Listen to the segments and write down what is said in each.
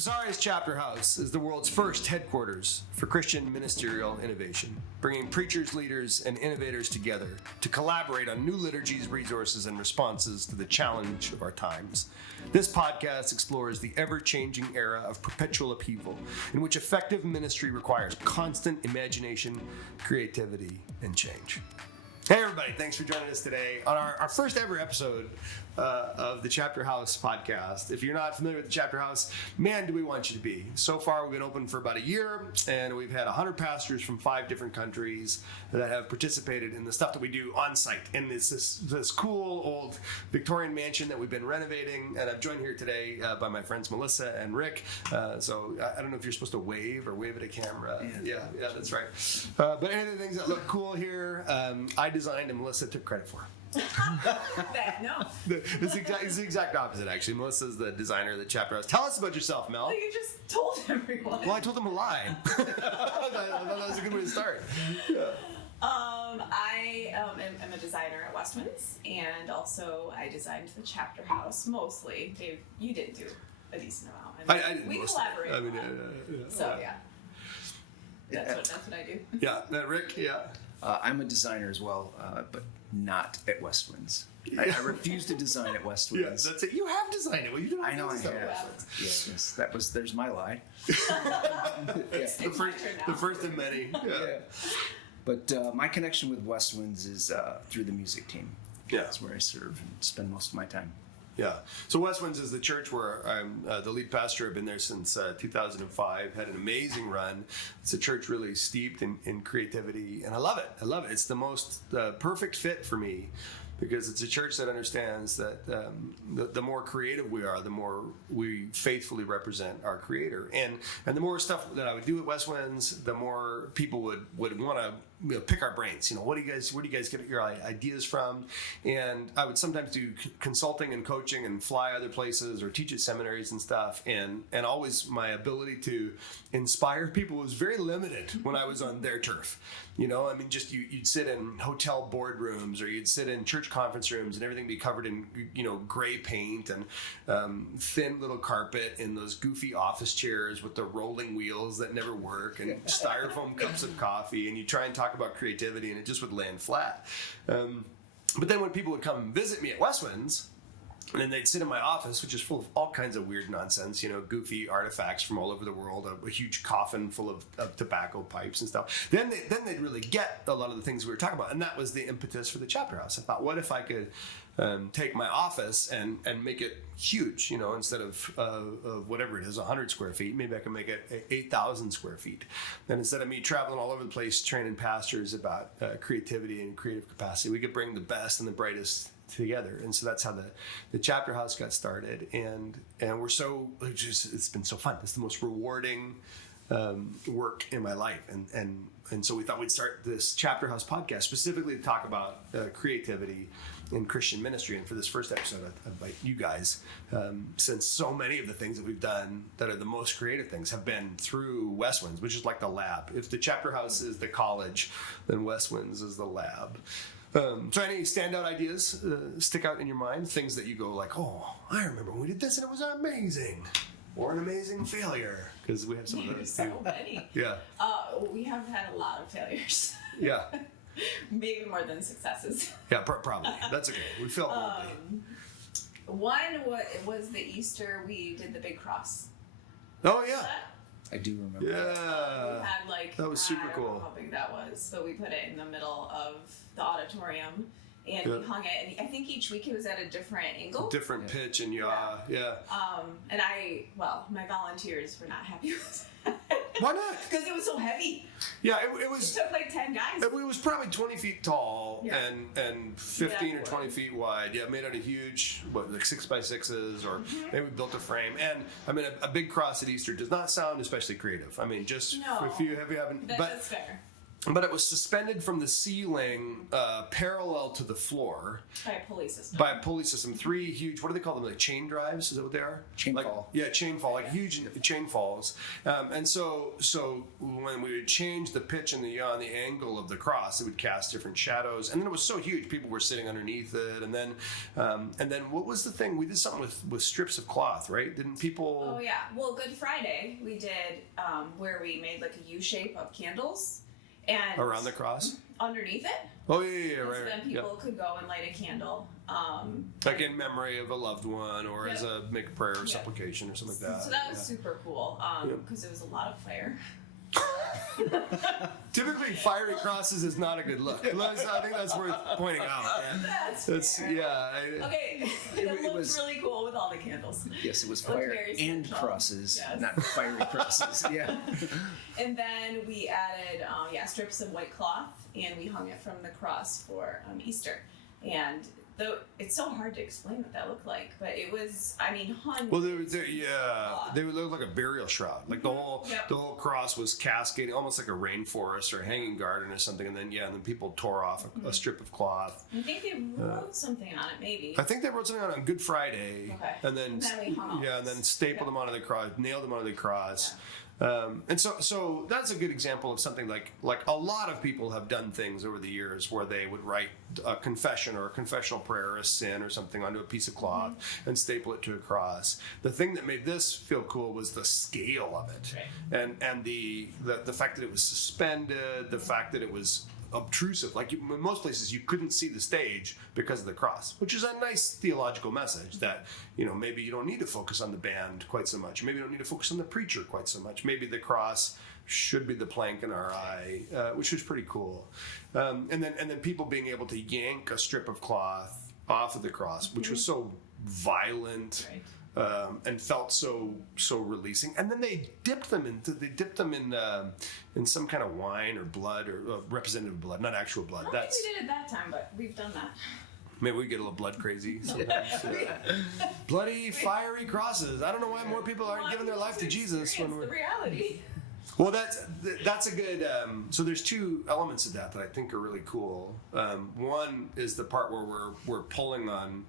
Vasarius Chapter House is the world's first headquarters for Christian ministerial innovation, bringing preachers, leaders, and innovators together to collaborate on new liturgies, resources, and responses to the challenge of our times. This podcast explores the ever-changing era of perpetual upheaval, in which effective ministry requires constant imagination, creativity, and change. Hey everybody, thanks for joining us today on our first ever episode of the Chapter House podcast. If you're not familiar with the Chapter House, man, do we want you to be. So far, we've been open for about a year, and we've had 100 pastors from 5 different countries that have participated in the stuff that we do on site. And it's this cool old Victorian mansion that we've been renovating, and I'm joined here today by my friends Melissa and Rick. So I don't know if you're supposed to wave at a camera. Yeah, that's right. But any of the things that look cool here, I designed and Melissa took credit for. No. It's the exact opposite, actually. Melissa's the designer of the Chapter House. Tell us about yourself, Mel. Well, you just told everyone. Well, I told them a lie. I thought that was a good way to start. Yeah. I am a designer at Westwinds, and also I designed the Chapter House mostly. Dave, you did do a decent amount. I did we mostly. collaborate. I mean, So yeah. That's what I do. Yeah, Rick. Yeah. I'm a designer as well, but not at Westwinds. I refuse to design at Westwinds. Yeah, that's it. You have designed it. Well, you don't I know I stuff. have. Yes, there's my lie. It's the first of many. Yeah. But my connection with Westwinds is through the music team. Yeah. That's where I serve and spend most of my time. Yeah. So Westwinds is the church where I'm the lead pastor. I've been there since 2005. Had an amazing run. It's a church really steeped in creativity, and I love it. It's the most perfect fit for me because it's a church that understands that the more creative we are, the more we faithfully represent our Creator. And the more stuff that I would do at Westwinds, the more people would want to pick our brains. Where do you guys get your ideas from? And I would sometimes do consulting and coaching and fly other places or teach at seminaries and stuff. And always my ability to inspire people was very limited when I was on their turf. Just you'd sit in hotel boardrooms or you'd sit in church conference rooms and everything be covered in, gray paint and thin little carpet in those goofy office chairs with the rolling wheels that never work and styrofoam cups of coffee. And you try and talk about creativity and it just would land flat. But then when people would come visit me at Westwinds, and then they'd sit in my office, which is full of all kinds of weird nonsense, goofy artifacts from all over the world, a huge coffin full of tobacco pipes and stuff. Then they'd really get a lot of the things we were talking about. And that was the impetus for the Chapter House. I thought, what if I could take my office and make it huge, instead of whatever it is, 100 square feet, maybe I can make it 8,000 square feet. And instead of me traveling all over the place training pastors about creativity and creative capacity, we could bring the best and the brightest together. And so that's how the Chapter House got started. And we're it's been so fun. It's the most rewarding work in my life. And so we thought we'd start this Chapter House podcast specifically to talk about creativity in Christian ministry. And for this first episode, I invite you guys, since so many of the things that we've done that are the most creative things have been through Westwinds, which is like the lab. If the Chapter House is the college, then Westwinds is the lab. So any standout ideas stick out in your mind? Things that you go like, oh, I remember when we did this and it was amazing. Or an amazing failure. Because we have some of those too. So many. Yeah. We have had a lot of failures. Yeah. Maybe more than successes. Yeah, probably. That's okay. We feel boldly. One was the Easter we did the big cross. Oh, yeah. I do remember. Yeah. We had that was super I don't cool. know how big that was, but we put it in the middle of the auditorium and we hung it, and I think each week it was at a different angle. Different pitch and yeah. And my volunteers were not happy with that. Why not? Because it was so heavy. Yeah, it was. It took like 10 guys. It was probably 20 feet tall and 15 or 20 feet wide. Yeah, made out of huge, like 6x6s, or maybe we built a frame. And I mean, a big cross at Easter does not sound especially creative. I mean, just if you haven't. That's fair. but it was suspended from the ceiling, parallel to the floor. By a pulley system. By a pulley system. 3 huge, what do they call them? Like chain drives? Is that what they are? Chain like, fall. Yeah, chain fall, like huge chain falls. And so when we would change the pitch and the angle of the cross, it would cast different shadows. And then it was so huge, people were sitting underneath it. And then what was the thing? We did something with strips of cloth, right? Didn't people? Oh yeah. Well, Good Friday we did where we made like a U shape of candles and Around the cross? underneath it. Oh yeah, And right. so then people could go and light a candle. Like in memory of a loved one, or Yep. as a make a prayer or Yep. supplication or something like that. So that was super cool because it was a lot of fire. Typically, fiery crosses is not a good look. I think that's worth pointing out. That's fair. Yeah. Okay, it looked was- really cool with all the candles. Yes, it was Looked fire very and spiritual. crosses, Yes. not fiery crosses. Yeah. And then we added strips of white cloth and we hung it from the cross for Easter. And it's so hard to explain what that looked like, but it was, hundreds. Well, they would look like a burial shroud. Like the whole Yep. the whole cross was cascading, almost like a rainforest or a hanging garden or something. And then people tore off a strip of cloth. I think they wrote something on it, maybe. I think they wrote something on Good Friday, Okay. and then And then we hung all and then this. stapled them onto the cross, nailed them onto the cross. And so that's a good example of something like a lot of people have done things over the years where they would write a confession or a confessional prayer or a sin or something onto a piece of cloth and staple it to a cross. The thing that made this feel cool was the scale of it, Right. and the fact that it was suspended, the fact that it was obtrusive. Like in most places, you couldn't see the stage because of the cross, which is a nice theological message that, maybe you don't need to focus on the band quite so much. Maybe you don't need to focus on the preacher quite so much. Maybe the cross should be the plank in our eye, which was pretty cool. And then people being able to yank a strip of cloth off of the cross, which was so violent. Right. And felt so releasing, and then they dipped them in some kind of wine or blood or representative blood, not actual blood. I don't think we did it that time, but we've done that. Maybe we get a little blood crazy. Bloody fiery crosses. I don't know why more people aren't giving their life to Jesus when we're. The reality. Well, that's a good. So there's 2 elements of that I think are really cool. One is the part where we're pulling on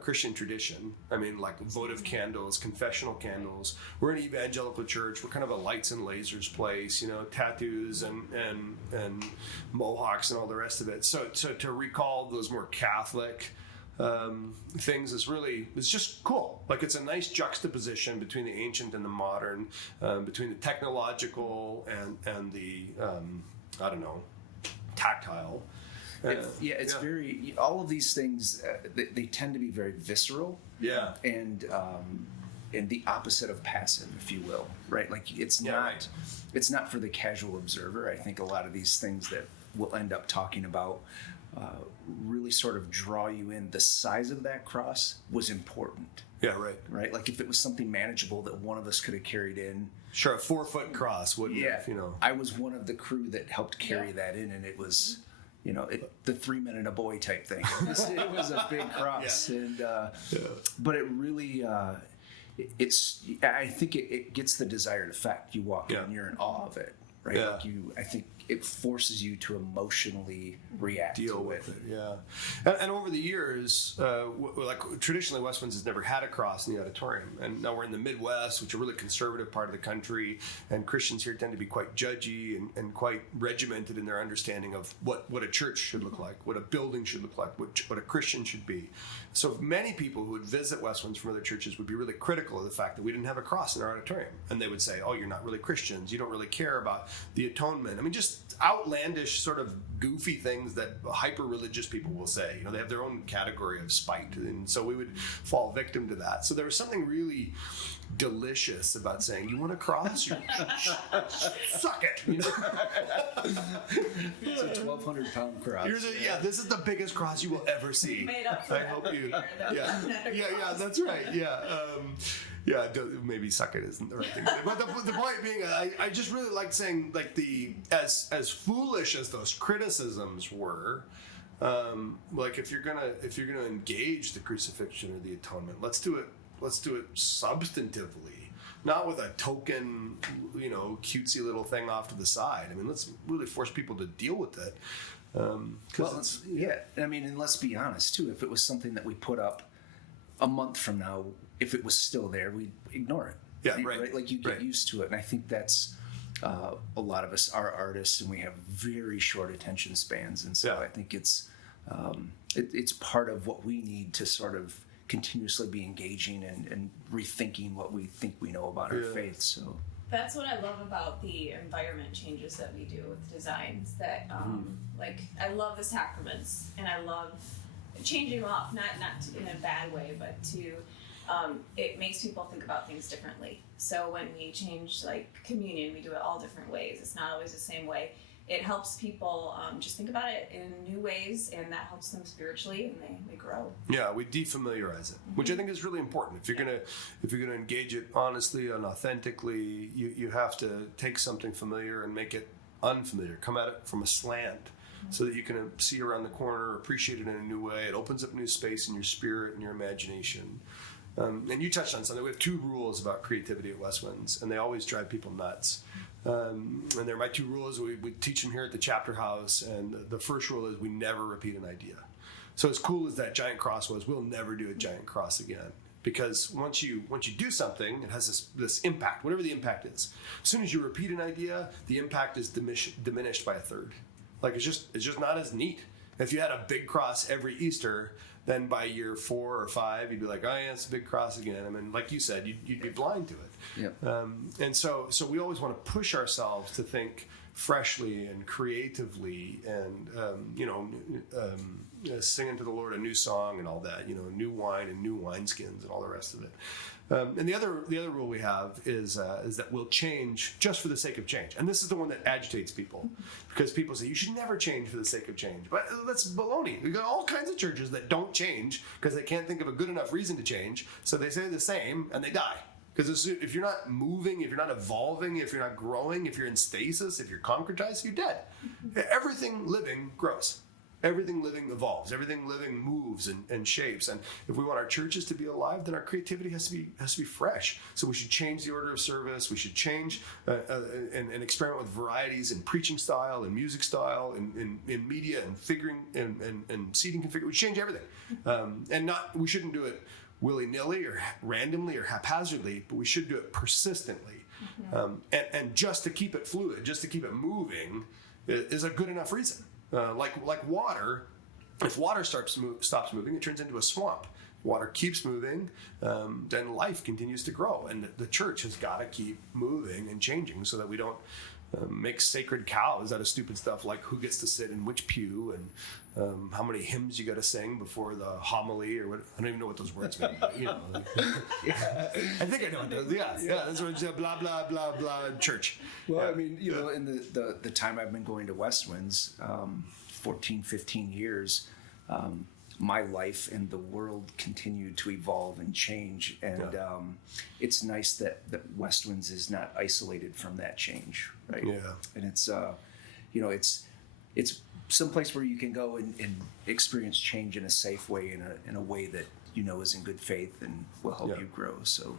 Christian tradition. Like votive candles, confessional candles. We're an evangelical church. We're kind of a lights and lasers place. Tattoos and mohawks and all the rest of it. So to recall those more Catholic things it's just cool. Like it's a nice juxtaposition between the ancient and the modern, between the technological and the tactile. It's very, all of these things, they tend to be very visceral. Yeah. And the opposite of passive, if you will, right? Like it's not for the casual observer. I think a lot of these things that we'll end up talking about really sort of draw you in. The size of that cross was important. Yeah, right. Right? Like if it was something manageable that one of us could have carried in. Sure, a 4-foot cross wouldn't have, I was one of the crew that helped carry that in, and it was, the 3 men and a boy type thing. It was a big cross. Yeah. And but it really I think it gets the desired effect. You walk in and you're in awe of it, right? Yeah. Like I think it forces you to emotionally react deal to with it. Yeah. And over the years, traditionally Westwinds has never had a cross in the auditorium, and now we're in the Midwest, which is a really conservative part of the country, and Christians here tend to be quite judgy and quite regimented in their understanding of what a church should look like, what a building should look like, what a Christian should be. So many people who would visit Westwinds from other churches would be really critical of the fact that we didn't have a cross in our auditorium, and they would say, "Oh, you're not really Christians. You don't really care about the atonement." Just outlandish, sort of goofy things that hyper-religious people will say. They have their own category of spite, and so we would fall victim to that. So there was something really delicious about saying, "You want a cross? Suck it." It's a 1,200-pound cross. This is the biggest cross you will ever see. Made up for I that hope you. year, Yeah, that's right. Yeah. Maybe suck it isn't the right thing. But the point being, I just really liked saying, like, as foolish as those criticisms were, like if you're gonna engage the crucifixion or the atonement, let's do it substantively. not with a token, cutesy little thing off to the side. I mean, let's really force people to deal with it. And let's be honest too. If it was something that we put up a month from now, if it was still there, we'd ignore it. Yeah, right. Like you get used to it, and I think that's a lot of us are artists, and we have very short attention spans, and so I think it's part of what we need to sort of continuously be engaging and rethinking what we think we know about our faith. So that's what I love about the environment changes that we do with designs. That like I love the sacraments, and I love changing them up, not in a bad way, but to it makes people think about things differently. So when we change like communion, we do it all different ways. It's not always the same way. It helps people just think about it in new ways, and that helps them spiritually, and they grow. Yeah, we defamiliarize it, which I think is really important. If you're gonna engage it honestly and authentically, you have to take something familiar and make it unfamiliar. Come at it from a slant, so that you can see around the corner, appreciate it in a new way. It opens up new space in your spirit and your imagination. And you touched on something. We have 2 rules about creativity at West Winds, and they always drive people nuts. And they're my 2 rules. We teach them here at the chapter house, and the first rule is we never repeat an idea. So as cool as that giant cross was, we'll never do a giant cross again. Because once you do something, it has this impact, whatever the impact is. As soon as you repeat an idea, the impact is diminished by a third. Like it's just not as neat. If you had a big cross every Easter, then by year 4 or 5, you'd be like, oh yeah, it's a big cross again. I mean, like you said, you'd be blind to it. Yep. And so we always want to push ourselves to think freshly and creatively, and singing to the Lord a new song and all that. New wine and new wineskins and all the rest of it. And the other rule we have is that we'll change just for the sake of change. And this is the one that agitates people, because people say you should never change for the sake of change. But that's baloney. We've got all kinds of churches that don't change because they can't think of a good enough reason to change. So they say the same and they die. Because if you're not moving, if you're not evolving, if you're not growing, if you're in stasis, if you're concretized, you're dead. Everything living grows. Everything living evolves. Everything living moves and shapes. And if we want our churches to be alive, then our creativity has to be fresh. So we should change the order of service. We should change and experiment with varieties in preaching style and music style and in media and figuring and seating configuration. We should change everything. We shouldn't do it willy-nilly or randomly or haphazardly, but we should do it persistently. And just to keep it fluid, just to keep it moving is a good enough reason. Like water, if water stops moving, it turns into a swamp. Water keeps moving, then life continues to grow. And the church has got to keep moving and changing so that we don't make sacred cows out of stupid stuff like who gets to sit in which pew and how many hymns you got to sing before the homily or what. I don't even know what those words mean. But, I think I know what those. Yeah, that's what it's blah blah blah blah church. Well, I mean, in the time I've been going to West Winds, 14, 15 years. My life and the world continued to evolve and change, and it's nice that West Winds is not isolated from that change, right? Yeah, and it's it's someplace where you can go and experience change in a safe way, in a way that is in good faith and will help you grow. So.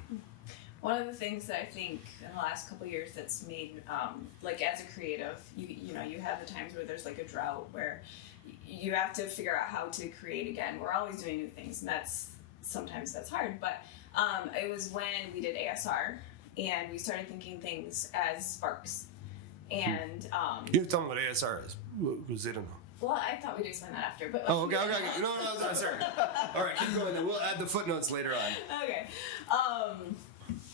One of the things that I think in the last couple of years that's made, like as a creative, you have the times where there's like a drought where you have to figure out how to create again. We're always doing new things, and sometimes that's hard. But it was when we did ASR, and we started thinking things as sparks. And you have to tell them what ASR is, because they don't know. Well, I thought we'd explain that after. But okay. No, sorry. All right, keep going. Then we'll add the footnotes later on. Okay.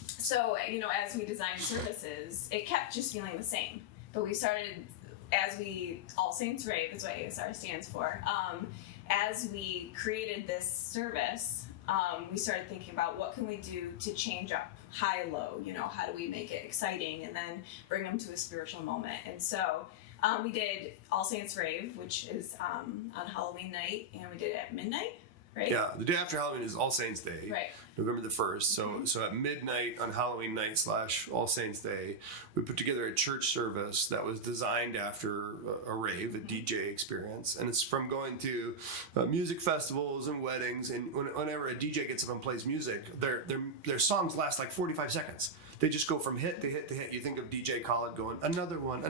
So as we designed services, it kept just feeling the same. But we started. All Saints Rave is what ASR stands for. As we created this service, we started thinking about what can we do to change up high-low, how do we make it exciting and then bring them to a spiritual moment. And so we did All Saints Rave, which is on Halloween night, and we did it at midnight, right? Yeah, the day after Halloween is All Saints Day, right. November the 1st. So at midnight on Halloween night / All Saints Day, we put together a church service that was designed after a rave, a DJ experience. And it's from going to music festivals and weddings. And whenever a DJ gets up and plays music, their songs last like 45 seconds. they just go from hit to hit to hit. You think of DJ Khaled going, another one,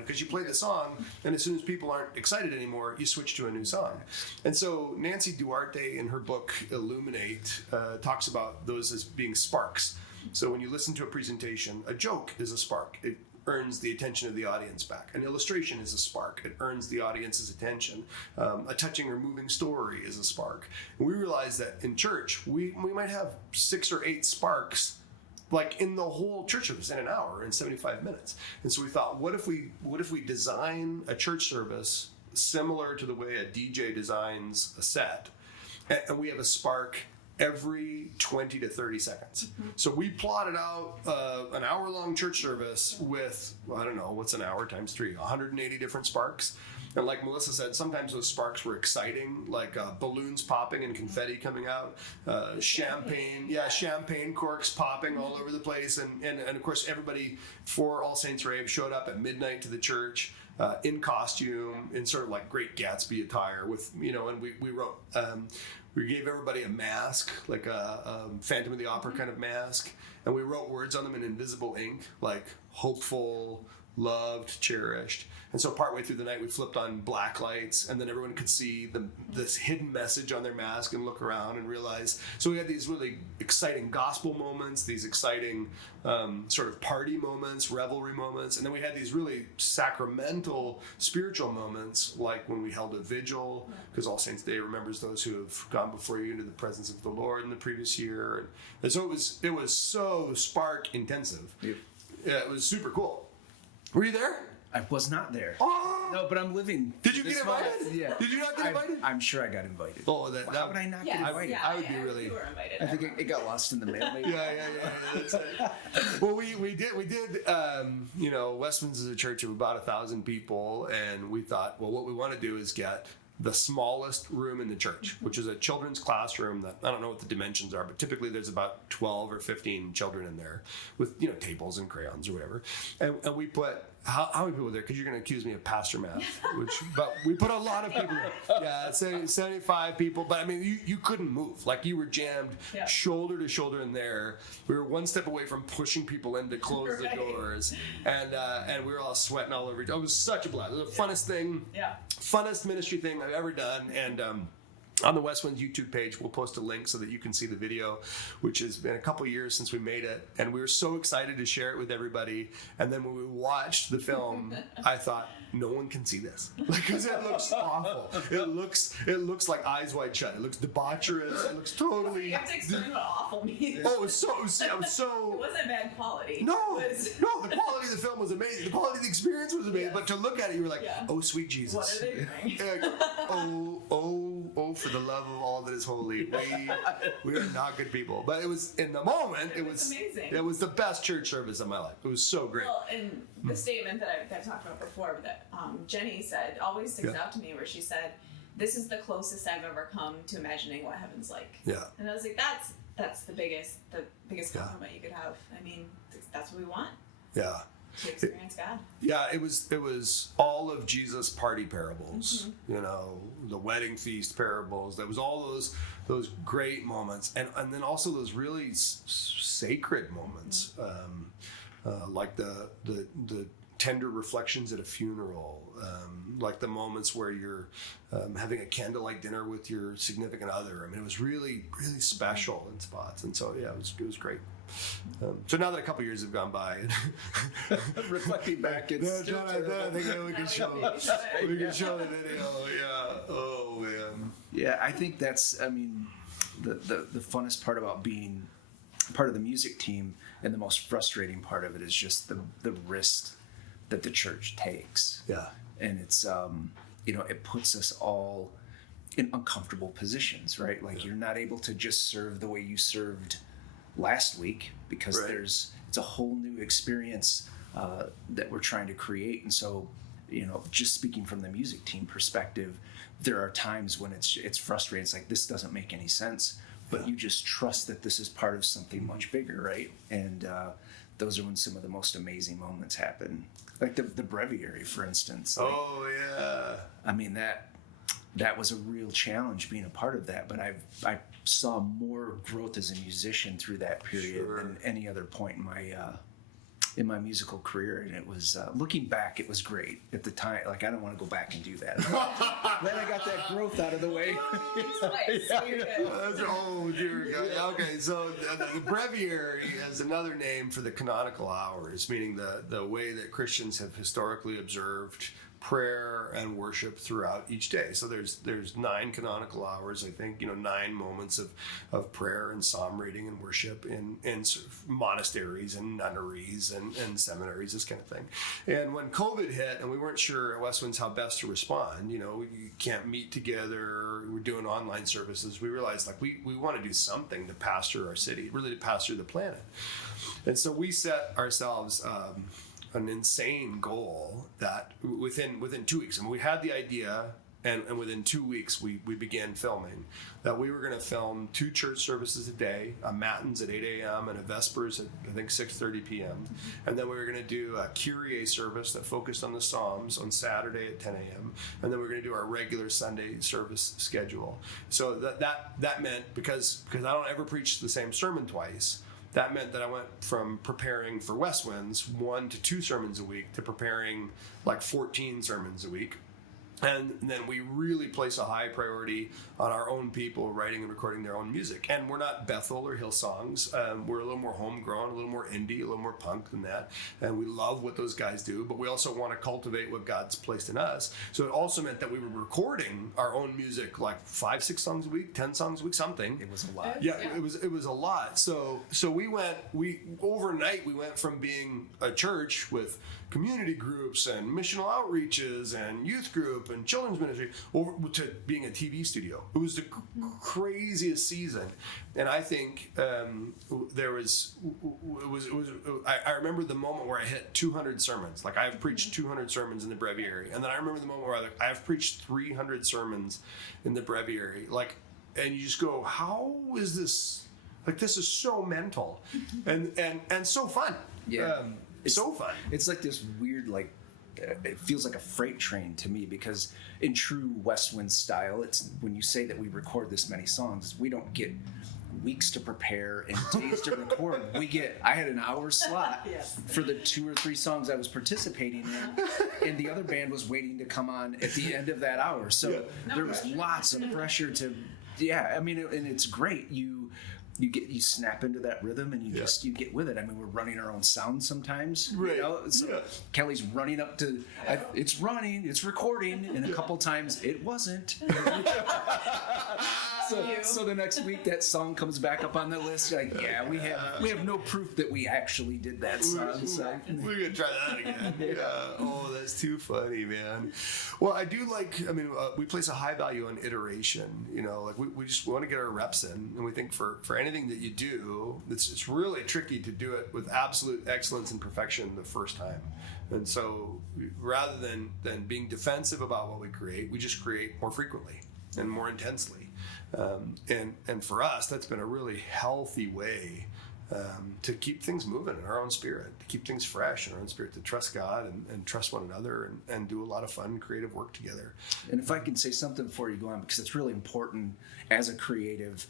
because you play the song, and as soon as people aren't excited anymore, you switch to a new song. And so Nancy Duarte, in her book Illuminate, talks about those as being sparks. So when you listen to a presentation, a joke is a spark. It earns the attention of the audience back. An illustration is a spark. It earns the audience's attention. A touching or moving story is a spark. And we realized that in church, we might have 6 or 8 sparks like in the whole church service in an hour, in 75 minutes. And so we thought, what if we design a church service similar to the way a DJ designs a set, and we have a spark every 20 to 30 seconds. So we plotted out an hour-long church service with, I don't know, what's an hour times 3? 180 different sparks. And like Melissa said, sometimes those sparks were exciting, like balloons popping and confetti coming out, champagne corks popping all over the place. And of course, everybody for All Saints Rave showed up at midnight to the church in costume, in sort of like Great Gatsby attire with, and we wrote... we gave everybody a mask, like a Phantom of the Opera kind of mask, and we wrote words on them in invisible ink, like hopeful, loved, cherished. And so partway through the night, we flipped on black lights, and then everyone could see this hidden message on their mask and look around and realize. So we had these really exciting gospel moments, these exciting sort of party moments, revelry moments, and then we had these really sacramental spiritual moments, like when we held a vigil, because All Saints Day remembers those who have gone before you into the presence of the Lord in the previous year. And so it was so spark intensive. Yeah, it was super cool. Were you there? I was not there. Oh! No, but I'm living. Did you get invited? Yeah. Did you not get invited? I'm sure I got invited. Oh, How would I not get invited? Yeah, I would be really. You were invited. I think it got lost in the mail. Maybe. Yeah. That's it. Well, we did. Westminster is a church of about 1,000 people, and we thought, well, what we want to do is get the smallest room in the church, which is a children's classroom that I don't know what the dimensions are, but typically there's about 12 or 15 children in there with, tables and crayons or whatever. And we put, how many people were there? Because you're going to accuse me of pastor math, but we put a lot of people in. Yeah, 75 people. But I mean, you couldn't move. Like you were jammed shoulder to shoulder in there. We were one step away from pushing people in to close the doors. And we were all sweating all over. It was such a blast. It was the funnest thing. Yeah. Funnest ministry thing I've ever done. And on the West Winds YouTube page, we'll post a link so that you can see the video, which has been a couple years since we made it. And we were so excited to share it with everybody. And then when we watched the film, I thought, no one can see this. Because it looks awful. It looks like Eyes Wide Shut. It looks debaucherous. It looks totally... You have to explain what awful means. Oh, it was so... It wasn't bad quality. No, the quality of the film was amazing. The quality of the experience was amazing. Yes. But to look at it, you were like, oh, sweet Jesus. What are they doing? Oh, for the love of all that is holy. We are not good people. But it was, in the moment, it was amazing. It was the best church service of my life. It was so great. Well, and the statement that I talked about before that Jenny said always sticks out to me, where she said, this is the closest I've ever come to imagining what heaven's like. Yeah. And I was like, that's the biggest compliment you could have. I mean, that's what we want. Yeah. To experience God. Yeah, it was all of Jesus' party parables. The wedding feast parables. There was all those great moments, and then also those really sacred moments, like the tender reflections at a funeral, like the moments where you're having a candlelight dinner with your significant other. I mean, it was really, really special in spots, and so yeah, it was great. So now that a couple years have gone by, reflecting back, it's John, I think we can show the video. Yeah. Oh man. Yeah, I think that's. The funnest part about being part of the music team, and the most frustrating part of it, is just the risk that the church takes. Yeah. And it's it puts us all in uncomfortable positions, right? Like you're not able to just serve the way you served last week, because it's a whole new experience that we're trying to create. And so, just speaking from the music team perspective, there are times when it's frustrating. It's like, this doesn't make any sense, but you just trust that this is part of something much bigger, right? And those are when some of the most amazing moments happen. Like the breviary, for instance. Oh yeah. I mean, that that was a real challenge being a part of that. But I saw more growth as a musician through that period than any other point in my musical career, and it was looking back, it was great at the time. Like, I don't want to go back and do that. Then I got that growth out of the way. Oh, dear God. Okay, so the breviary is another name for the canonical hours, meaning the way that Christians have historically observed prayer and worship throughout each day. So there's 9 canonical hours, I think, 9 moments of prayer and psalm reading and worship in sort of monasteries and nunneries and seminaries, this kind of thing. And when COVID hit and we weren't sure at Westwinds how best to respond, we can't meet together, we're doing online services, we realized like we want to do something to pastor our city, really to pastor the planet. And so we set ourselves an insane goal that within 2 weeks, we had the idea, and within 2 weeks we began filming, that we were going to film 2 church services a day, a matins at 8 a.m. and a vespers at I think 6:30 p.m. And then we were going to do a Kyrie service that focused on the Psalms on Saturday at 10 a.m. And then we were going to do our regular Sunday service schedule. So that meant, because I don't ever preach the same sermon twice, that meant that I went from preparing for Westwinds 1 to 2 sermons a week to preparing like 14 sermons a week. And then we really place a high priority on our own people writing and recording their own music. And we're not Bethel or Hillsongs. We're a little more homegrown, a little more indie, a little more punk than that. And we love what those guys do, but we also want to cultivate what God's placed in us. So it also meant that we were recording our own music, like 5-6 songs a week, 10 songs a week, something. It was a lot. Yeah, it was a lot. So overnight we went from being a church with community groups and missional outreaches and youth group and children's ministry over to being a TV studio. It was the craziest season, and I think I remember the moment where I hit 200 sermons. Like, I've preached 200 sermons in the breviary, and then I remember the moment where I've preached 300 sermons in the breviary. Like, and you just go, how is this? Like, this is so mental, and so fun. Yeah. It's so fun. It's like this weird, it feels like a freight train to me, because in true Westwind style, it's when you say that we record this many songs, we don't get weeks to prepare and days to record. I had an hour slot for the 2 or 3 songs I was participating in, and the other band was waiting to come on at the end of that hour. So there was lots of pressure to, and it's great. You snap into that rhythm, and you get with it. I mean, we're running our own sound sometimes, right? So Kelly's running up to, it's running, it's recording, and a couple times it wasn't. So the next week that song comes back up on the list. Like, we have no proof that we actually did that song. So we're gonna try that again. Oh, that's too funny, man. Well, I do we place a high value on iteration. We just want to get our reps in, and we think for anything that you do, it's really tricky to do it with absolute excellence and perfection the first time. And so rather than being defensive about what we create, we just create more frequently and more intensely. And for us, that's been a really healthy way to keep things moving in our own spirit, to keep things fresh in our own spirit, to trust God and trust one another and do a lot of fun creative work together. And if I can say something before you go on, because it's really important as a creative,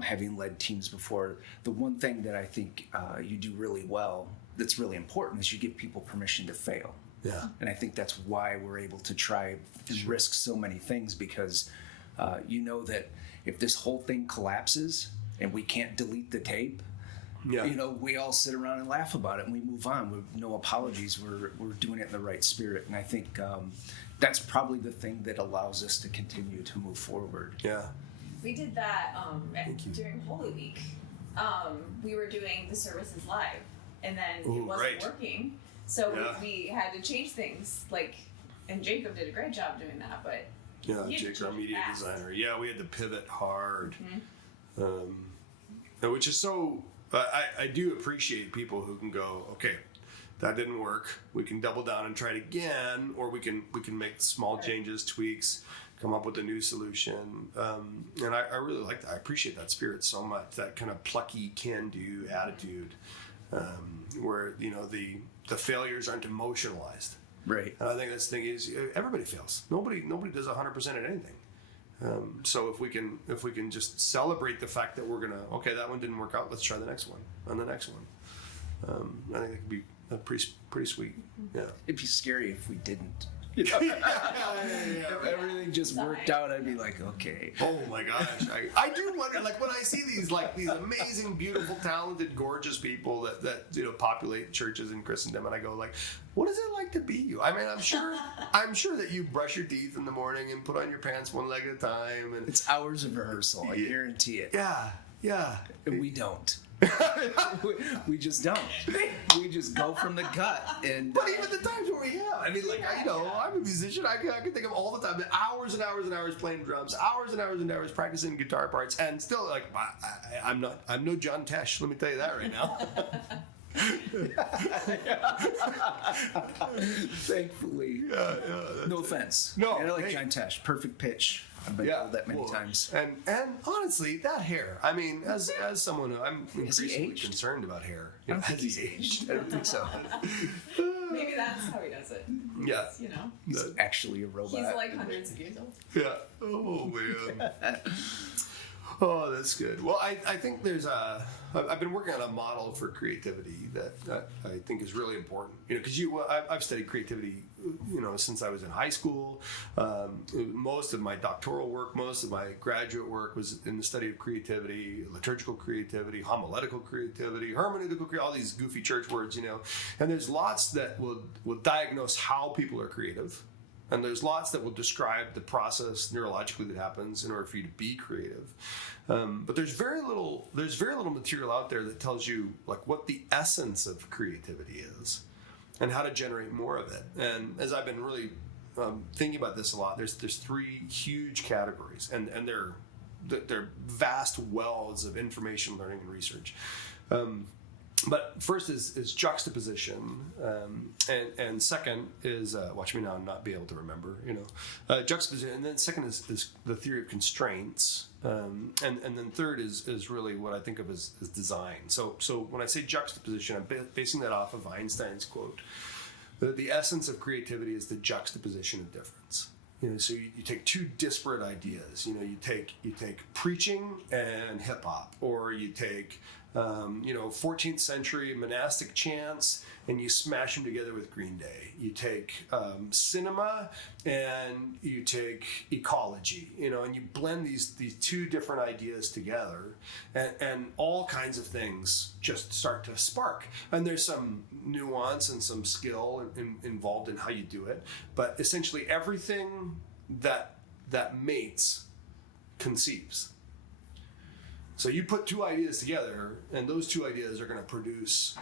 having led teams before, the one thing that I think you do really well that's really important is you give people permission to fail. Yeah. And I think that's why we're able to try and risk so many things, because that if this whole thing collapses and we can't delete the tape, we all sit around and laugh about it and we move on with no apologies. We're doing it in the right spirit. And I think that's probably the thing that allows us to continue to move forward. Yeah. We did that during Holy Week. We were doing the services live, and then it wasn't working. So we had to change things. And Jacob did a great job doing that, but Jake, our media designer. Yeah, we had to pivot hard, which is so. I do appreciate people who can go, okay, that didn't work. We can double down and try it again, or we can make small changes, tweaks, come up with a new solution. And I really like that. I appreciate that spirit so much. That kind of plucky, can-do attitude, where the failures aren't emotionalized. Right. And I think that's the thing is everybody fails. Nobody does 100% at anything. So if we can just celebrate the fact that we're gonna, okay, that one didn't work out, let's try the next one and the next one. I think it could be pretty sweet. Yeah. It'd be scary if we didn't. You know? If everything just worked out, I'd be like, okay. Oh my gosh, I do wonder, like when I see these amazing, beautiful, talented, gorgeous people that populate churches in Christendom, and I go like, what is it like to be you? I mean, I'm sure that you brush your teeth in the morning and put on your pants one leg at a time, and it's hours of rehearsal. I guarantee it. Yeah. And we don't. we just don't. We just go from the gut. And but even the times where we have, I mean, like I'm a musician. I can think of all the time, hours and hours and hours playing drums, hours and hours and hours practicing guitar parts, and still like I'm no John Tesh. Let me tell you that right now. Thankfully, no offense. No, I like John Tesh. Perfect pitch. I've been told that many times. And honestly, that hair. I mean, as someone who I'm increasingly concerned about hair. I don't think he's aged. I don't think so. Maybe that's how he does it. Yeah. He's actually a robot. He's like hundreds of years old. Yeah. Oh man. Oh, that's good. Well, I think I've been working on a model for creativity that I think is really important. Because I've studied creativity, since I was in high school. Most of my doctoral work, most of my graduate work was in the study of creativity, liturgical creativity, homiletical creativity, hermeneutical creativity, all these goofy church words, And there's lots that will diagnose how people are creative. And there's lots that will describe the process neurologically that happens in order for you to be creative. But there's very little material out there that tells you like what the essence of creativity is and how to generate more of it. And as I've been really thinking about this a lot, there's three huge categories, and they're vast wells of information, learning, and research. But first is juxtaposition, and second is watch me now not be able to remember, juxtaposition, and then second is the theory of constraints, and then third is really what I think of as design. So when I say juxtaposition, I'm basing that off of Einstein's quote. The essence of creativity is the juxtaposition of difference. So you take two disparate ideas. You take preaching and hip hop, or you take 14th century monastic chants, and you smash them together with Green Day. You take cinema and you take ecology, and you blend these two different ideas together, and all kinds of things just start to spark. And there's some nuance and some skill involved in how you do it, but essentially everything that mates conceives. So you put two ideas together, and those two ideas are going to produce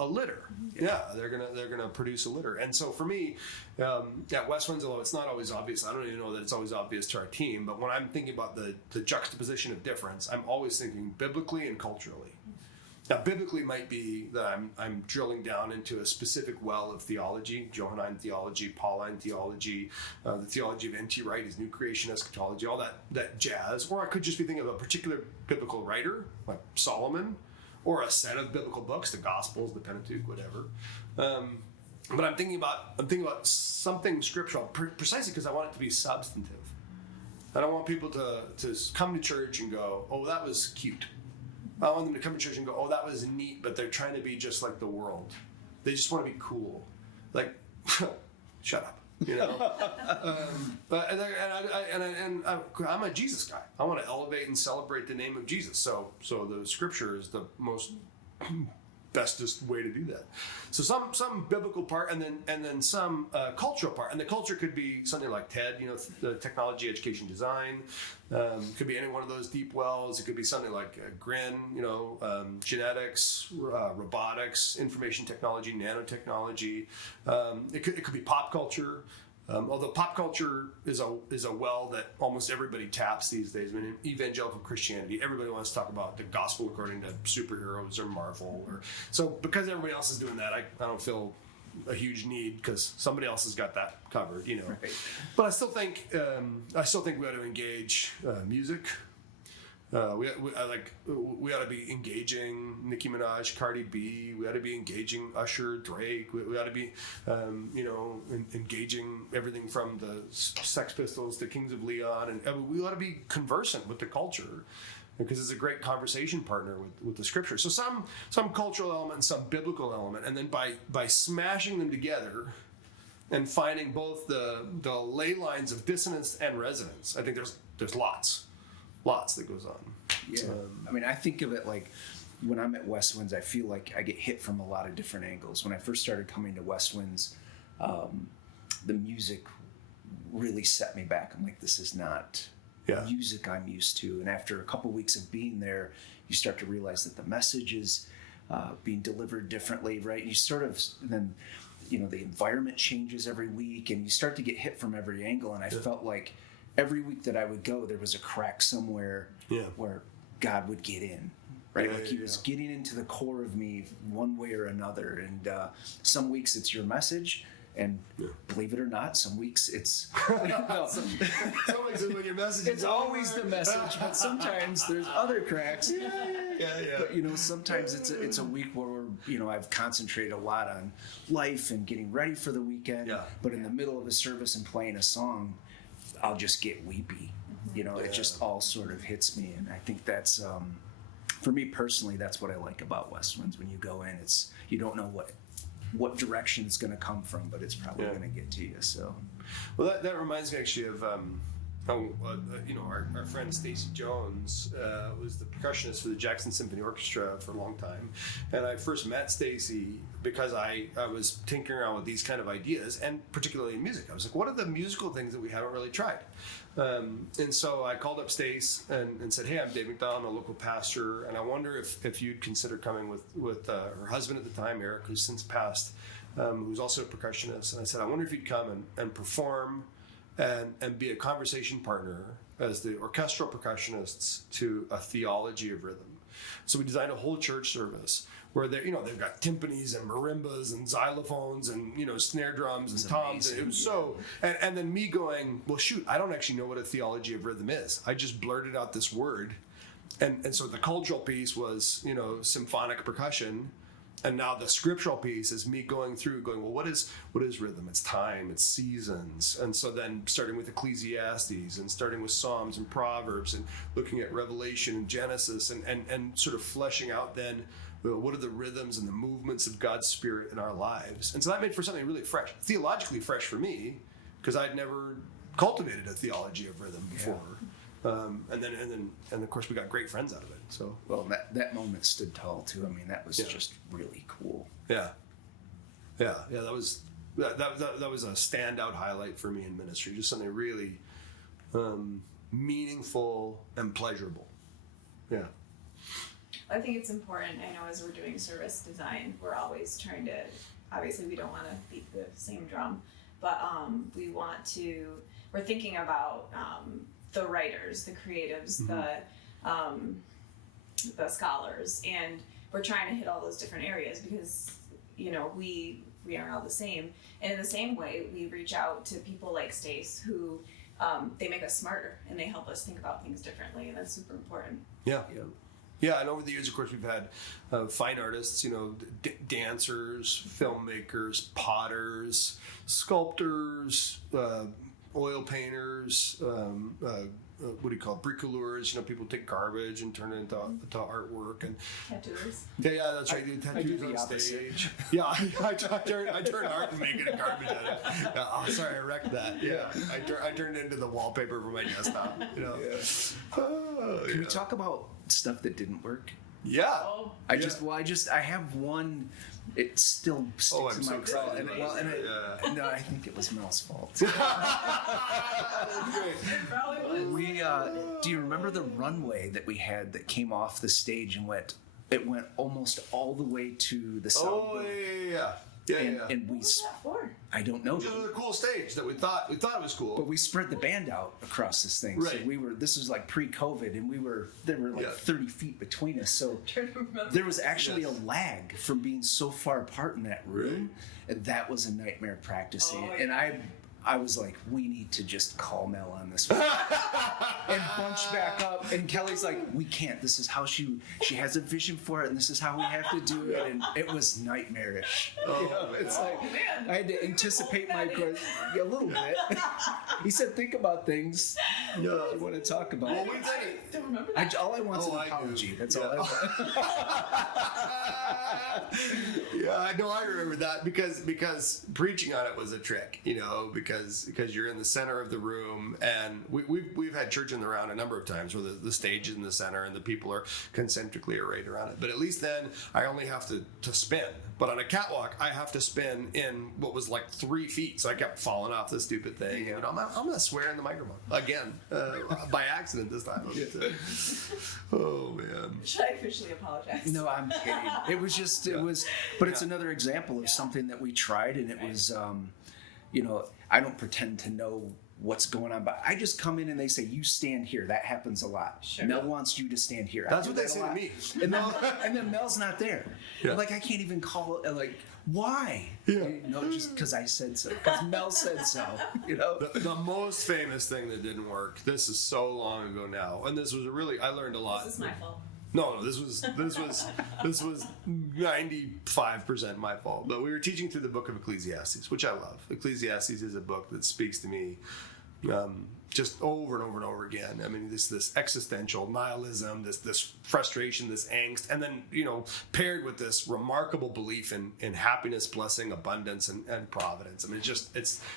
a litter. Yeah, they're gonna produce a litter. And so for me, at West Winslow, it's not always obvious. I don't even know that it's always obvious to our team. But when I'm thinking about the juxtaposition of difference, I'm always thinking biblically and culturally. Now, biblically might be that I'm drilling down into a specific well of theology, Johannine theology, Pauline theology, the theology of N.T. Wright, his new creation eschatology, all that jazz. Or I could just be thinking of a particular biblical writer, like Solomon, or a set of biblical books, the Gospels, the Pentateuch, whatever. But I'm thinking about something scriptural, precisely because I want it to be substantive. I don't want people to come to church and go, oh, that was cute. I want them to come to church and go, oh, that was neat, but they're trying to be just like the world. They just want to be cool. Like, shut up, I'm a Jesus guy. I want to elevate and celebrate the name of Jesus. So the scripture is the most bestest way to do that. So some biblical part, and then some cultural part, and the culture could be something like TED, the technology, education, design. Could be any one of those deep wells. It could be something like GRIN, genetics, robotics, information technology, nanotechnology. It could be pop culture. Although pop culture is a well that almost everybody taps these days. I mean, in evangelical Christianity, everybody wants to talk about the gospel according to superheroes or Marvel, so because everybody else is doing that, I don't feel a huge need because somebody else has got that covered, Right. But I still think we ought to engage music, We ought to be engaging Nicki Minaj, Cardi B. We ought to be engaging Usher, Drake. We ought to be, engaging everything from the Sex Pistols to Kings of Leon, and we ought to be conversant with the culture, because it's a great conversation partner with the Scripture. So some cultural element, some biblical element, and then by smashing them together and finding both the ley lines of dissonance and resonance, I think there's lots that goes on. Yeah. I mean, I think of it like when I'm at West Winds, I feel like I get hit from a lot of different angles. When I first started coming to West Winds, the music really set me back. I'm like, this is not music I'm used to. And after a couple weeks of being there, you start to realize that the message is being delivered differently, right? You sort of then, the environment changes every week, and you start to get hit from every angle. And I felt like every week that I would go, there was a crack somewhere where God would get in, right? He was getting into the core of me one way or another. And some weeks it's your message, and believe it or not, some weeks it's some weeks it's when your message it's is always over. the message, but sometimes there's other cracks. But sometimes it's a week where I've concentrated a lot on life and getting ready for the weekend. But in the middle of a service and playing a song, I'll just get weepy. It just all sort of hits me, and I think that's for me personally, that's what I like about West Winds. When you go in, you don't know what direction it's going to come from, but it's probably going to get to you. So, well, that reminds me actually of our friend Stacy Jones was the percussionist for the Jackson Symphony Orchestra for a long time, and I first met Stacy because I was tinkering around with these kind of ideas, and particularly in music. I was like, what are the musical things that we haven't really tried? And so I called up Stace and said, hey, I'm Dave McDonald, I'm a local pastor, and I wonder if you'd consider coming with her husband at the time, Eric, who's since passed, who's also a percussionist. And I said, I wonder if you'd come and perform and be a conversation partner as the orchestral percussionists to a theology of rhythm. So we designed a whole church service where they've got timpanis and marimbas and xylophones and snare drums and toms. And it was and then me going, well, shoot, I don't actually know what a theology of rhythm is. I just blurted out this word, and so the cultural piece was symphonic percussion. And now the scriptural piece is me going, well, what is rhythm? It's time, it's seasons. And so then starting with Ecclesiastes and starting with Psalms and Proverbs and looking at Revelation and Genesis and sort of fleshing out then what are the rhythms and the movements of God's Spirit in our lives. And so that made for something really fresh, theologically fresh for me, because I'd never cultivated a theology of rhythm before. And then of course we got great friends out of it. So that moment stood tall too. I mean, that was just really cool. That was a standout highlight for me in ministry. Just something really meaningful and pleasurable. Yeah. I think it's important. I know as we're doing service design, we're always trying to. Obviously, we don't want to beat the same drum, but we're thinking about the writers, the creatives, the scholars, and we're trying to hit all those different areas because we aren't all the same. And in the same way, we reach out to people like Stace who they make us smarter and they help us think about things differently, and that's super important. Yeah, and over the years, of course, we've had fine artists, dancers, filmmakers, potters, sculptors, oil painters, bricoleurs. People take garbage and turn it into artwork, and tattooers. Yeah, that's right. Do tattoos on stage. Yeah, I turn art and make it a garbage out of it. Oh, sorry, I wrecked that. Yeah, I turned it into the wallpaper for my desktop. Can we talk about stuff that didn't work? Yeah. I have one. It still sticks in my craw. No, I think it was Mel's fault. It probably was. Do you remember the runway that we had that came off the stage and went almost all the way to the sound booth? And we. What was that for? I don't know. It was a cool stage that we thought it was cool. But we spread the band out across this thing. Right. So this was like pre-COVID, and there were 30 feet between us. So there was actually a lag from being so far apart in that room, and that was a nightmare practicing. And I was like, we need to just call Mel on this one. And bunch back up. And Kelly's like, we can't. This is how she has a vision for it, and this is how we have to do it. And it was nightmarish. It's like man. I had to anticipate my question a little bit. He said, think about things you want to talk about. Well, we did I it. don't remember that. All I want is an I do. apology. That's all I want. Yeah, I know. I remember that because preaching on it was a trick, because you're in the center of the room, and we've had church in the round a number of times where the stage is in the center and the people are concentrically arrayed around it. But at least then I only have to spin. But on a catwalk, I have to spin in what was like 3 feet, so I kept falling off this stupid thing. And, I'm gonna swear in the microphone again by accident this time. Oh man! Should I officially apologize? No, I'm kidding. It was just, but it's another example of something that we tried, and it was, I don't pretend to know what's going on, but I just come in and they say, you stand here. That happens a lot. Sure. Mel wants you to stand here. That's what they say to me. And then Mel's not there. Yeah. Like, I can't even call it, like, why? Yeah. Just because I said so. Because Mel said so. The most famous thing that didn't work. This is so long ago now, and this was I learned a lot. This is my fault. No, this was 95% my fault. But we were teaching through the book of Ecclesiastes, which I love. Ecclesiastes is a book that speaks to me just over and over and over again. I mean, this existential nihilism, this frustration, this angst, and then paired with this remarkable belief in happiness, blessing, abundance, and providence. I mean,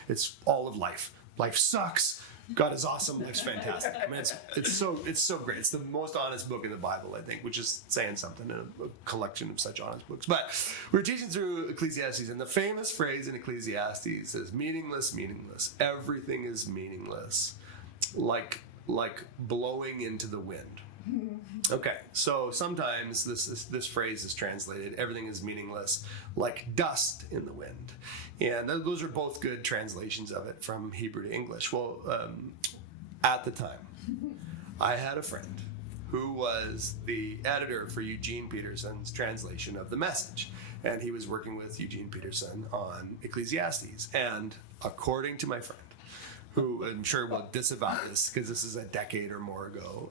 it's all of life. Life sucks. God is awesome. Life's fantastic. I mean, it's so great. It's the most honest book in the Bible, I think, which is saying something in a collection of such honest books. But we're teaching through Ecclesiastes, and the famous phrase in Ecclesiastes is "meaningless, meaningless. Everything is meaningless, like blowing into the wind." Okay, so sometimes this phrase is translated, everything is meaningless, like dust in the wind. And those are both good translations of it from Hebrew to English. Well, at the time, I had a friend who was the editor for Eugene Peterson's translation of The Message. And he was working with Eugene Peterson on Ecclesiastes. And according to my friend, who I'm sure will disavow this because this is a decade or more ago,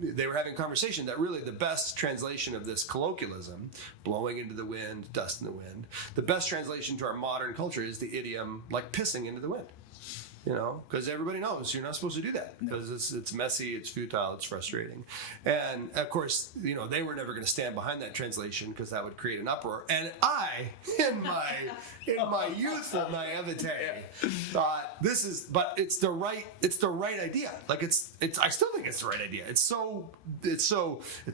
they were having a conversation that really the best translation of this colloquialism, blowing into the wind, dust in the wind, the best translation to our modern culture is the idiom like pissing into the wind. Because everybody knows you're not supposed to do that because it's messy, it's futile, it's frustrating. And of course, they were never going to stand behind that translation because that would create an uproar. And I, in my youthful naivete, thought but it's the right idea. Like I still think it's the right idea. It's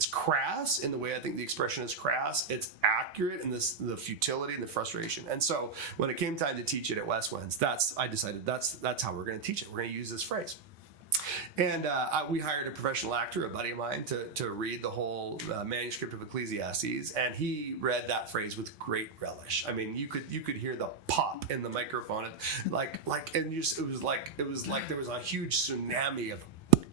crass in the way I think the expression is crass. It's accurate in the futility and the frustration. And so when it came time to teach it at Westwinds, I decided that's how we're going to teach it. We're going to use this phrase. And we hired a professional actor, a buddy of mine, to read the whole manuscript of Ecclesiastes, and he read that phrase with great relish. I mean, you could hear the pop in the microphone, and it was like there was a huge tsunami of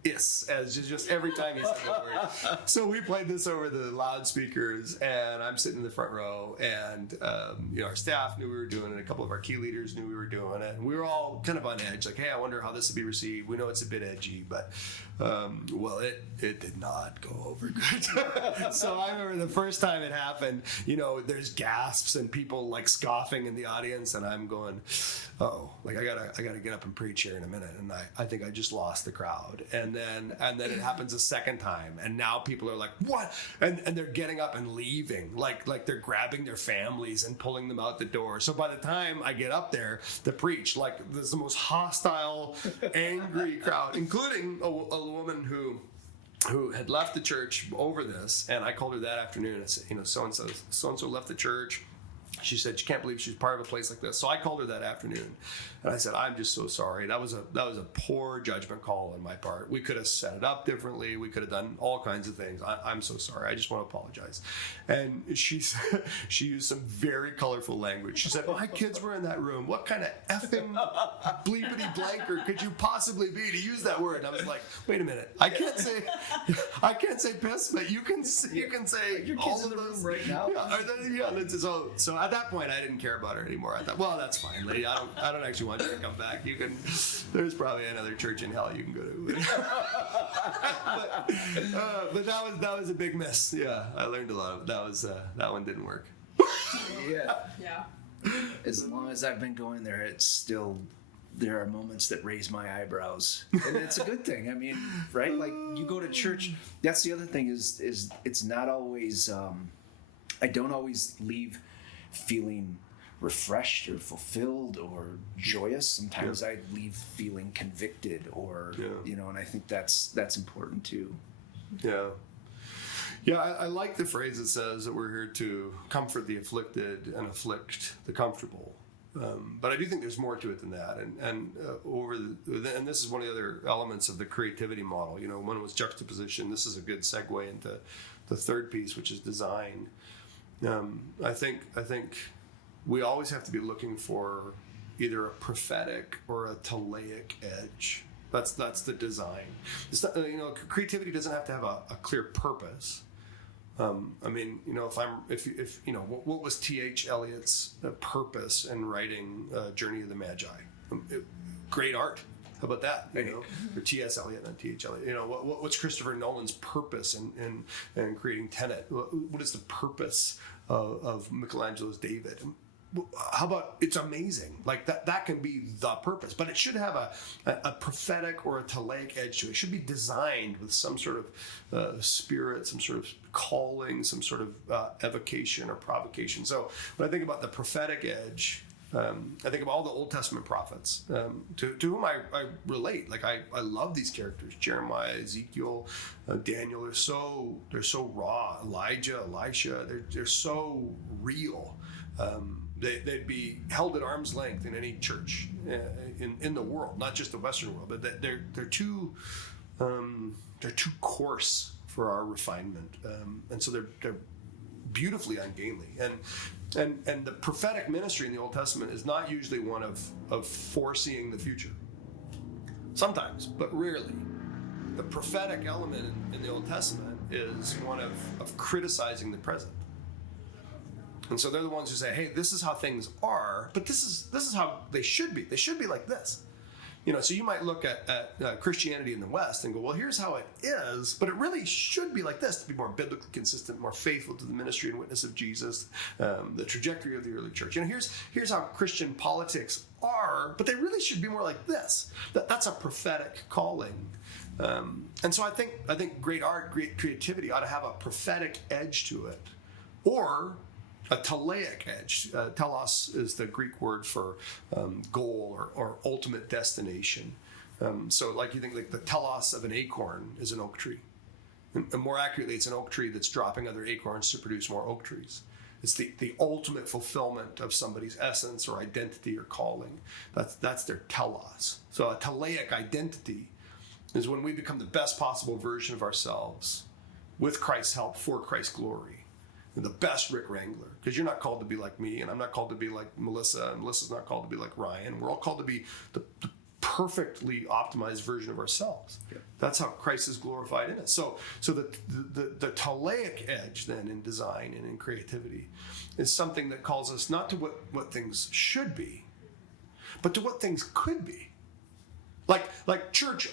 as just every time he said the word. So we played this over the loudspeakers, and I'm sitting in the front row, and our staff knew we were doing it. A couple of our key leaders knew we were doing it, and we were all kind of on edge. Like, hey, I wonder how this would be received. We know it's a bit edgy, but it did not go over good. So I remember the first time it happened. There's gasps and people like scoffing in the audience, and I'm going, oh, like I gotta get up and preach here in a minute, and I think I just lost the crowd. And then it happens a second time, and now people are like, what? And they're getting up and leaving, like they're grabbing their families and pulling them out the door. So by the time I get up there to preach, like there's the most hostile, angry crowd, including a woman who had left the church over this, and I called her that afternoon. I said, so-and-so left the church. She said she can't believe she's part of a place like this. So I called her that afternoon, and I said, I'm just so sorry. That was a poor judgment call on my part. We could have set it up differently. We could have done all kinds of things. I'm so sorry. I just want to apologize. And she used some very colorful language. She said, my kids were in that room. What kind of effing bleepity blanker could you possibly be to use that word? And I was like, wait a minute. I can't say piss, but you can say your all kids in of the those. room right now. Yeah. So at that point, I didn't care about her anymore. I thought, well, that's fine, lady. I don't actually want you to come back. You can. There's probably another church in hell you can go to. But that was a big miss. Yeah, I learned a lot of it. That one didn't work. Yeah. Yeah. As long as I've been going there, it's still, there are moments that raise my eyebrows, and it's a good thing. I mean, right? Like, you go to church. That's the other thing is it's not always. I don't always leave feeling refreshed or fulfilled or joyous. Sometimes I leave feeling convicted, or and I think that's important too. Yeah. Yeah, I like the phrase that says that we're here to comfort the afflicted and afflict the comfortable. But I do think there's more to it than that. And this is one of the other elements of the creativity model. One was juxtaposition. This is a good segue into the third piece, which is design. I think we always have to be looking for either a prophetic or a teleic edge. That's the design. It's not, creativity doesn't have to have a clear purpose. What was T.H. Eliot's purpose in writing Journey of the Magi? Great art. How about that? Or T.S. Eliot, not T.H. Eliot. What's Christopher Nolan's purpose in creating Tenet? What is the purpose of Michelangelo's David? How about, it's amazing. Like that can be the purpose, but it should have a prophetic or a teleic edge to it. It should be designed with some sort of spirit, some sort of calling, some sort of evocation or provocation. So when I think about the prophetic edge, I think of all the Old Testament prophets to whom I relate. Like I love these characters: Jeremiah, Ezekiel, Daniel. They're so raw. Elijah, Elisha. They're so real. They'd be held at arm's length in any church in the world, not just the Western world. But they're too coarse for our refinement, and so they're beautifully ungainly. And the prophetic ministry in the Old Testament is not usually one of foreseeing the future. Sometimes, but rarely. The prophetic element in the Old Testament is one of criticizing the present. And so they're the ones who say, hey, this is how things are, but this is how they should be. They should be like this. So you might look at Christianity in the West and go, well, here's how it is, but it really should be like this to be more biblically consistent, more faithful to the ministry and witness of Jesus, the trajectory of the early church. Here's how Christian politics are, but they really should be more like this. That's a prophetic calling. And so I think great art, great creativity ought to have a prophetic edge to it, or a teleic edge. Telos is the Greek word for goal or ultimate destination. So like you think like the telos of an acorn is an oak tree. And more accurately, it's an oak tree that's dropping other acorns to produce more oak trees. It's the ultimate fulfillment of somebody's essence or identity or calling. That's their telos. So a teleic identity is when we become the best possible version of ourselves with Christ's help for Christ's glory. The best Rick Rangler, because you're not called to be like me, and I'm not called to be like Melissa, and Melissa's not called to be like Ryan. We're all called to be the perfectly optimized version of ourselves. Yeah. That's how Christ is glorified in us. So the teleic edge then in design and in creativity is something that calls us not to what things should be, but to what things could be. Like church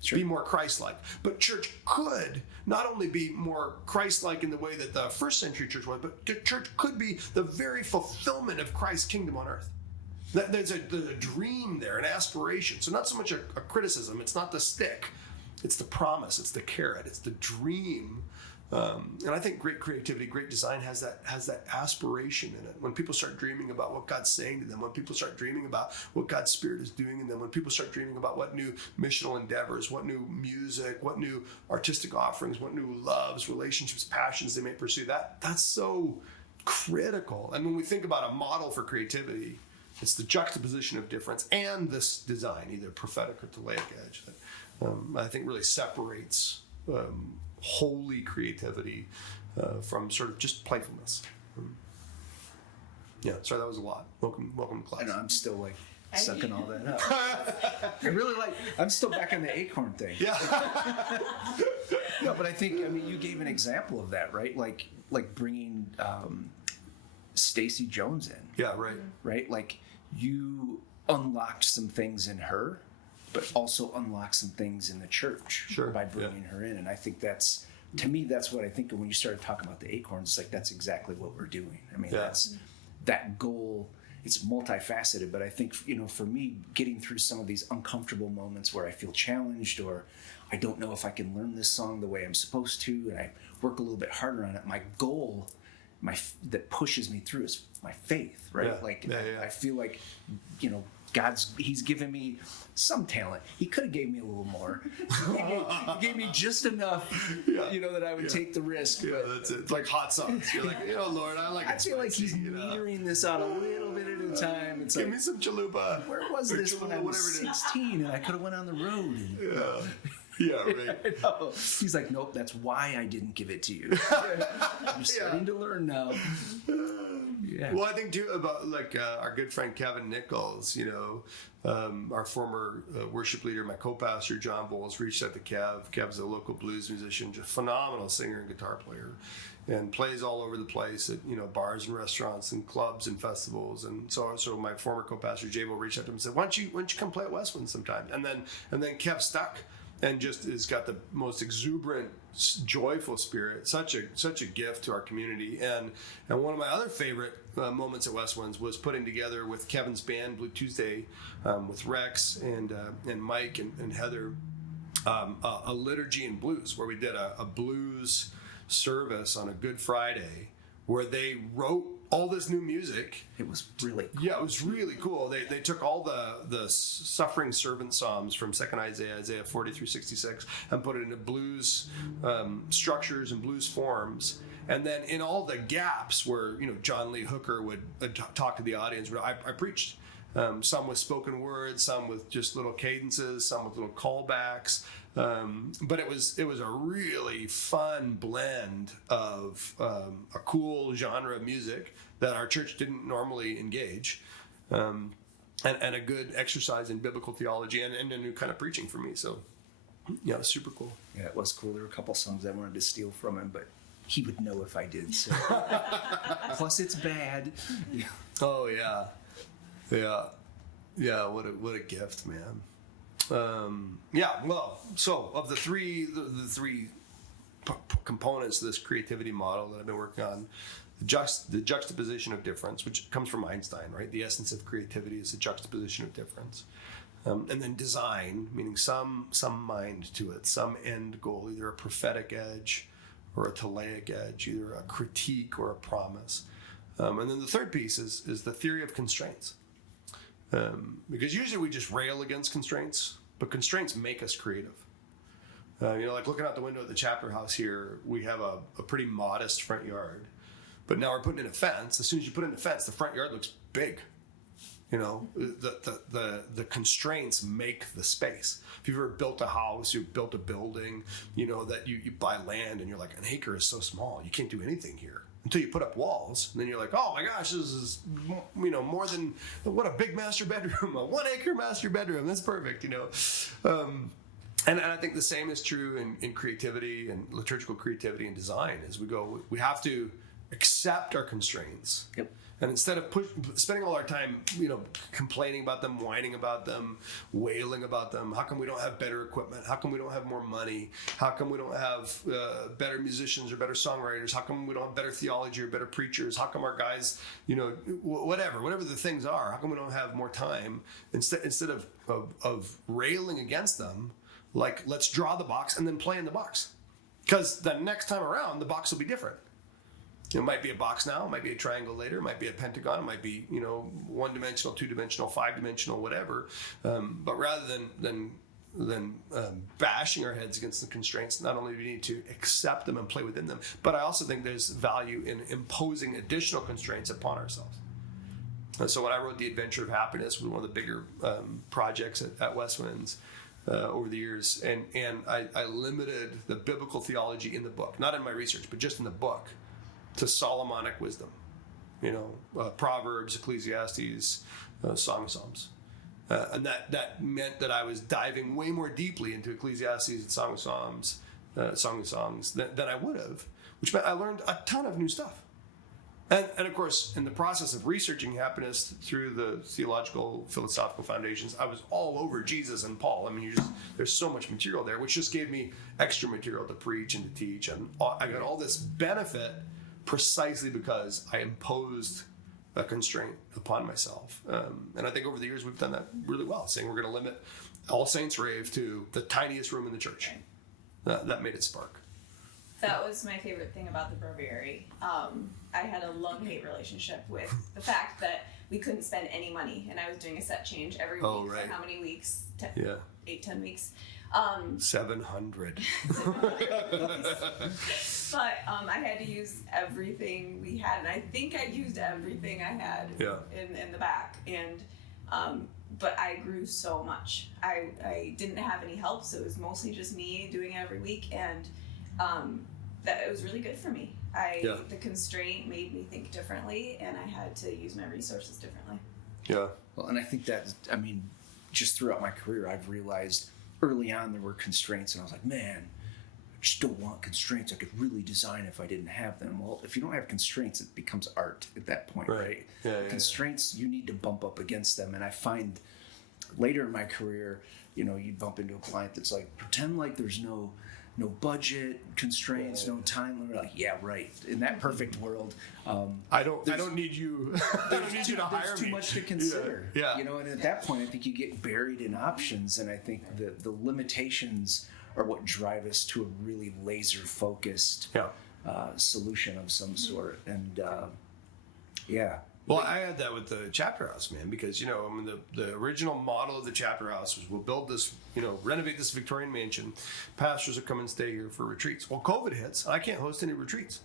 should be more Christ-like. But church could not only be more Christ-like in the way that the first century church was, but the church could be the very fulfillment of Christ's kingdom on earth. There's a dream there, an aspiration. So not so much a criticism. It's not the stick. It's the promise. It's the carrot. It's the dream. And I think great creativity, great design has that aspiration in it. When people start dreaming about what God's saying to them, when people start dreaming about what God's Spirit is doing in them, when people start dreaming about what new missional endeavors, what new music, what new artistic offerings, what new loves, relationships, passions they may pursue, that's so critical. And when we think about a model for creativity, it's the juxtaposition of difference and this design, either prophetic or teleic edge, that I think really separates holy creativity from sort of just playfulness. Yeah, sorry, that was a lot. Welcome to class. I know, I'm still like sucking all that up. I really I'm still back on the acorn thing. Yeah. No, But I think, I mean, you gave an example of that, right? Like bringing Stacy Jones in. Yeah, right. Right? Like you unlocked some things in her, but also unlocked some things in the church by bringing her in. And I think that's, to me, that's what I think of when you started talking about the acorns. It's like, that's exactly what we're doing. I mean, that's that goal. It's multifaceted, but I think, for me, getting through some of these uncomfortable moments where I feel challenged or I don't know if I can learn this song the way I'm supposed to, and I work a little bit harder on it. My goal, that pushes me through is my faith, right? I feel like, He's given me some talent. He could have gave me a little more. He gave me just enough, that I would take the risk. Yeah, that's it. It's like hot sauce. You're like, Lord, I feel like he's metering this out a little bit at a time. It's give me some chalupa. Where was this when I was 16 and I could have went on the road? Yeah, right. I know. He's like, nope, that's why I didn't give it to you. You're starting to learn now. Yeah. Well, I think too about our good friend Kevin Nichols, our former worship leader, my co-pastor John Bowles reached out to Kev. Kev's a local blues musician, just phenomenal singer and guitar player, and plays all over the place at bars and restaurants and clubs and festivals. And so my former co-pastor Jabo reached out to him and said, why don't you come play at Westwind sometime? And then Kev stuck. And just has got the most exuberant, joyful spirit. Such a gift to our community. And one of my other favorite moments at Westwinds was putting together with Kevin's band Blue Tuesday, with Rex and Mike and Heather, a liturgy and blues, where we did a blues service on a Good Friday, where they wrote all this new music. It was really cool. Yeah, it was really cool. They took all the suffering servant psalms from 2nd Isaiah 40 through 66 and put it into blues structures and blues forms. And then in all the gaps where John Lee Hooker would talk to the audience, I preached. Some with spoken words, some with just little cadences, some with little callbacks. But it was a really fun blend of a cool genre of music that our church didn't normally engage, and a good exercise in biblical theology and a new kind of preaching for me. So, yeah, it was super cool. Yeah, it was cool. There were a couple songs I wanted to steal from him, but he would know if I did. So. Plus, it's bad. Yeah. Oh yeah, yeah. What a gift, man. Well, so of the three components of this creativity model that I've been working on, the juxtaposition of difference, which comes from Einstein, right? The essence of creativity is the juxtaposition of difference. And then design, meaning some mind to it, some end goal, either a prophetic edge or a teleic edge, either a critique or a promise. And then the third piece is the theory of constraints. Because usually we just rail against constraints, but constraints make us creative. Like looking out the window at the chapter house here, we have a pretty modest front yard, but now we're putting in a fence. As soon as you put in the fence, the front yard looks big. The constraints make the space. If you've ever built a house, you've built a building, that you buy land and you're like, an acre is so small, you can't do anything here. Until you put up walls, and then you're like, oh my gosh, this is, more than, what a big master bedroom, a 1 acre master bedroom, that's perfect, And I think the same is true in creativity and liturgical creativity and design. As we have to accept our constraints. Yep. And instead of spending all our time, complaining about them, whining about them, wailing about them, how come we don't have better equipment? How come we don't have more money? How come we don't have better musicians or better songwriters? How come we don't have better theology or better preachers? How come our guys, whatever the things are, how come we don't have more time? Instead of railing against them, like, let's draw the box and then play in the box. Because the next time around, the box will be different. It might be a box now, it might be a triangle later, it might be a pentagon, it might be, 1-dimensional, 2-dimensional, 5-dimensional, whatever. But rather than bashing our heads against the constraints, not only do we need to accept them and play within them, but I also think there's value in imposing additional constraints upon ourselves. And so when I wrote The Adventure of Happiness, was one of the bigger projects at Westwinds over the years, and I limited the biblical theology in the book, not in my research, but just in the book, to Solomonic wisdom, Proverbs, Ecclesiastes, Song of Psalms. And that meant that I was diving way more deeply into Ecclesiastes and Song of Psalms Song of Songs than I would have, which meant I learned a ton of new stuff. And of course, in the process of researching happiness through the theological, philosophical foundations, I was all over Jesus and Paul. I mean, there's so much material there, which just gave me extra material to preach and to teach. And I got all this benefit precisely because I imposed a constraint upon myself. And I think over the years, we've done that really well, saying we're going to limit All Saints Rave to the tiniest room in the church. That made it spark. That was my favorite thing about the Breviary. I had a love-hate relationship with the fact that we couldn't spend any money, and I was doing a set change every week for how many weeks? 10 weeks. 700. But I had to use everything we had, and I think I used everything I had in the back. And but I grew so much. I didn't have any help, so it was mostly just me doing it every week, and that it was really good for me. The constraint made me think differently, and I had to use my resources differently. Yeah. Well, and I think that, I mean, just throughout my career, I've realized early on there were constraints, and I was like, man, I just don't want constraints. I could really design if I didn't have them. Well, if you don't have constraints, it becomes art at that point, right? Constraints, you need to bump up against them. And I find later in my career, you know, you bump into a client that's like, pretend like there's no budget constraints, no time limit. Like, yeah, right. In that perfect world, I don't need you. I don't need you to hire me. There's too much to consider. Yeah. You know, and at that point, I think you get buried in options, and I think the limitations are what drive us to a really laser focused solution of some sort. And Well, I had that with the chapter house, man, because, you know, I mean, the original model of the chapter house was we'll build this, you know, renovate this Victorian mansion. Pastors will come and stay here for retreats. Well, COVID hits, and I can't host any retreats.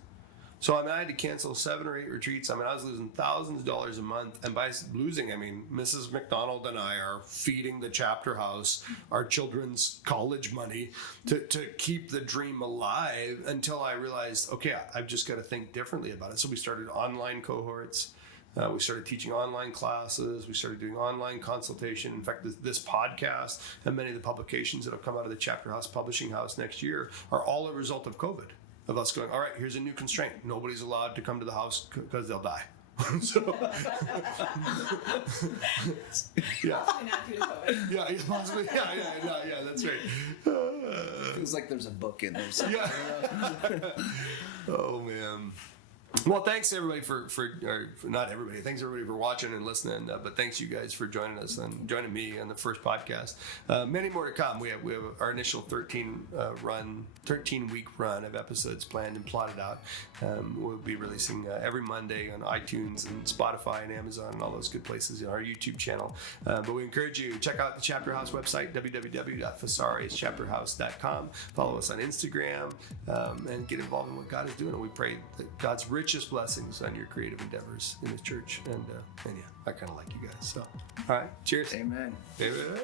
So, I mean, I had to cancel 7 or 8 retreats. I mean, I was losing thousands of dollars a month. And by losing, I mean, Mrs. McDonald and I are feeding the chapter house our children's college money to keep the dream alive until I realized, okay, I've just got to think differently about it. So we started online cohorts. We started teaching online classes. We started doing online consultation. In fact, this podcast and many of the publications that have come out of the Chapter House Publishing House next year are all a result of COVID, of us going, all right, here's a new constraint. Nobody's allowed to come to the house because they'll die. So, Possibly not due to COVID. Possibly. Yeah, that's right. feels like there's a book in there. Oh, man. Well, thanks everybody for not everybody. Thanks everybody for watching and listening. But thanks you guys for joining us and joining me on the first podcast. Many more to come. We have our initial 13-week run of episodes planned and plotted out. We'll be releasing every Monday on iTunes and Spotify and Amazon and all those good places in our YouTube channel. But we encourage you to check out the Chapter House website, www.fasarischapterhouse.com. Follow us on Instagram and get involved in what God is doing. And we pray that God's richest blessings on your creative endeavors in His church. And I kind of like you guys. So, all right. Cheers. Amen. Amen.